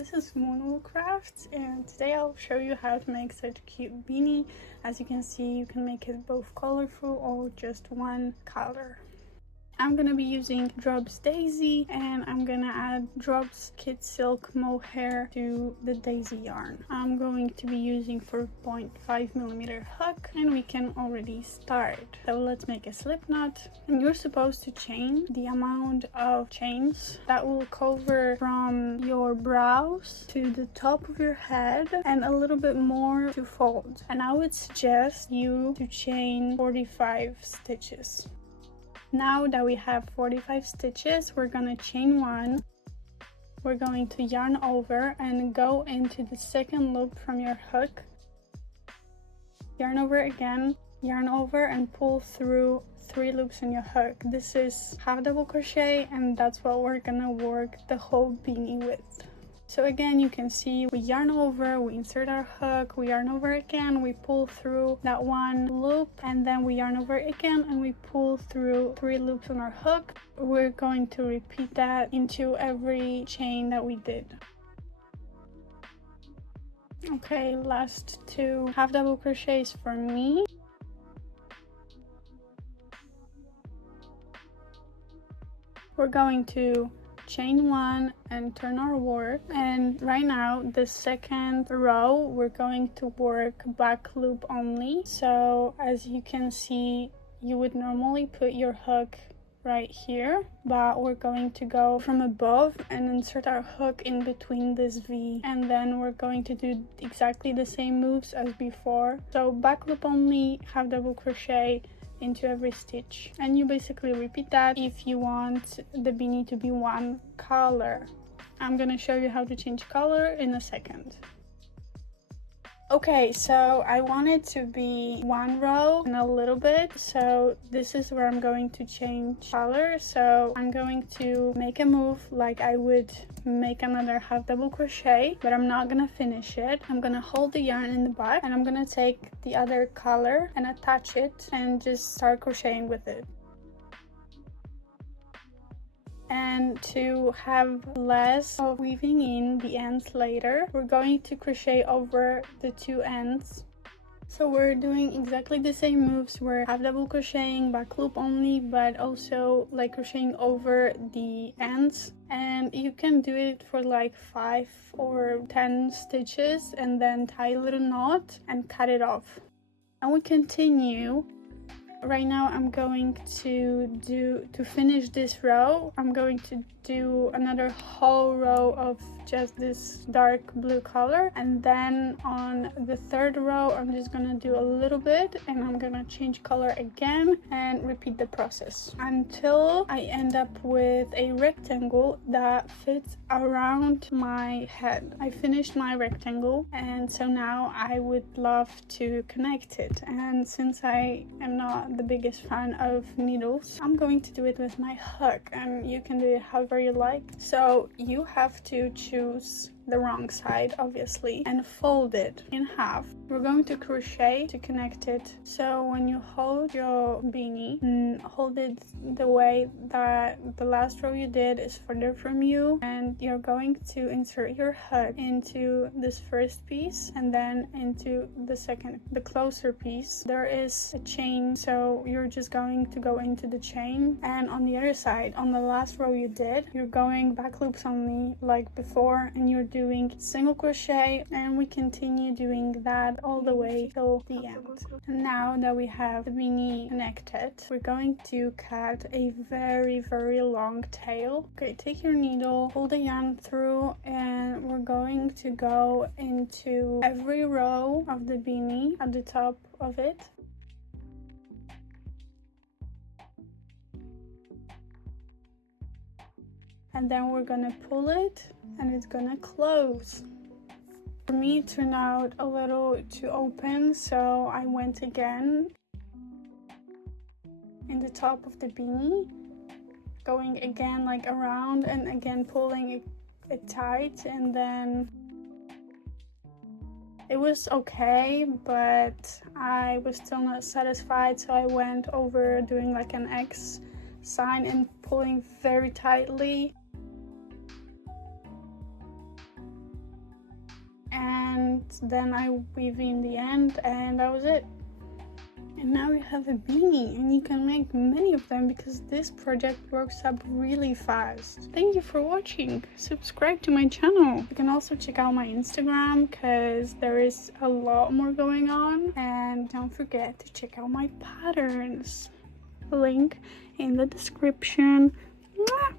this is Moonwoolcrafts, and today I'll show you how to make such a cute beanie. As you can see, you can make it both colorful or just one color. I'm gonna be using Drops Daisy, and I'm gonna add Drops Kid Silk Mohair to the daisy yarn. I'm going to be using 4.5mm hook, and we can already start. So let's make a slip knot, and you're supposed to chain the amount of chains that will cover from your brows to the top of your head and a little bit more to fold. And I would suggest you to chain 45 stitches. Now that we have 45 stitches, we're gonna chain one. We're going to yarn over and go into the second loop from your hook. Yarn over again, yarn over and pull through 3 loops on your hook. This is half double crochet, and that's what we're gonna work the whole beanie with. So again, you can see we yarn over, we insert our hook, we yarn over again, we pull through that one loop, and then we yarn over again and we pull through 3 loops on our hook. We're going to repeat that into every chain that we did. Okay, last 2 half double crochets for me. We're going to chain 1 and turn our work, and right now the second row we're going to work back loop only. So as you can see, you would normally put your hook right here, but we're going to go from above and insert our hook in between this V, and then we're going to do exactly the same moves as before. So back loop only, half double crochet into every stitch, and you basically repeat that if you want the beanie to be one color. I'm gonna show you how to change color in a second. Okay, so I want it to be 1 row and a little bit, so this is where I'm going to change color. So I'm going to make a move like I would make another half double crochet, but I'm not gonna finish it. I'm gonna hold the yarn in the back, and I'm gonna take the other color and attach it and just start crocheting with it. And to have less of weaving in the ends later, we're going to crochet over the 2 ends. So we're doing exactly the same moves. We're half double crocheting, back loop only, but also like crocheting over the ends. And you can do it for like 5 or 10 stitches and then tie a little knot and cut it off. And we continue. Right now I'm going to finish this row, I'm going to do another whole row of just this dark blue color, and then on the 3rd row I'm just gonna do a little bit, and I'm gonna change color again and repeat the process until I end up with a rectangle that fits around my head. I finished my rectangle, and so now I would love to connect it, and since I am not the biggest fan of needles, I'm going to do it with my hook, and you can do it however you like. So you have to choose the wrong side, obviously, and fold it in half. We're going to crochet to connect it. So when you hold your beanie, hold it the way that the last row you did is further from you, and you're going to insert your hook into this first piece and then into the second, the closer piece. There is a chain, so you're just going to go into the chain, and on the other side, on the last row you did, you're going back loops only like before, and you're doing single crochet, and we continue doing that all the way till the end. And now that we have the beanie connected, we're going to cut a very long tail. Okay, take your needle, pull the yarn through, and we're going to go into every row of the beanie at the top of it. And then we're gonna pull it, and it's gonna close. For me, it turned out a little too open, so I went again in the top of the beanie, going again like around and again pulling it tight, and then it was okay, but I was still not satisfied, so I went over doing like an X sign and pulling very tightly. and then I weave in the end, and that was it. And now you have a beanie, and you can make many of them because this project works up really fast. Thank you for watching. Subscribe to my channel. You can also check out my Instagram because there is a lot more going on. And don't forget to check out my patterns. Link in the description. Mwah!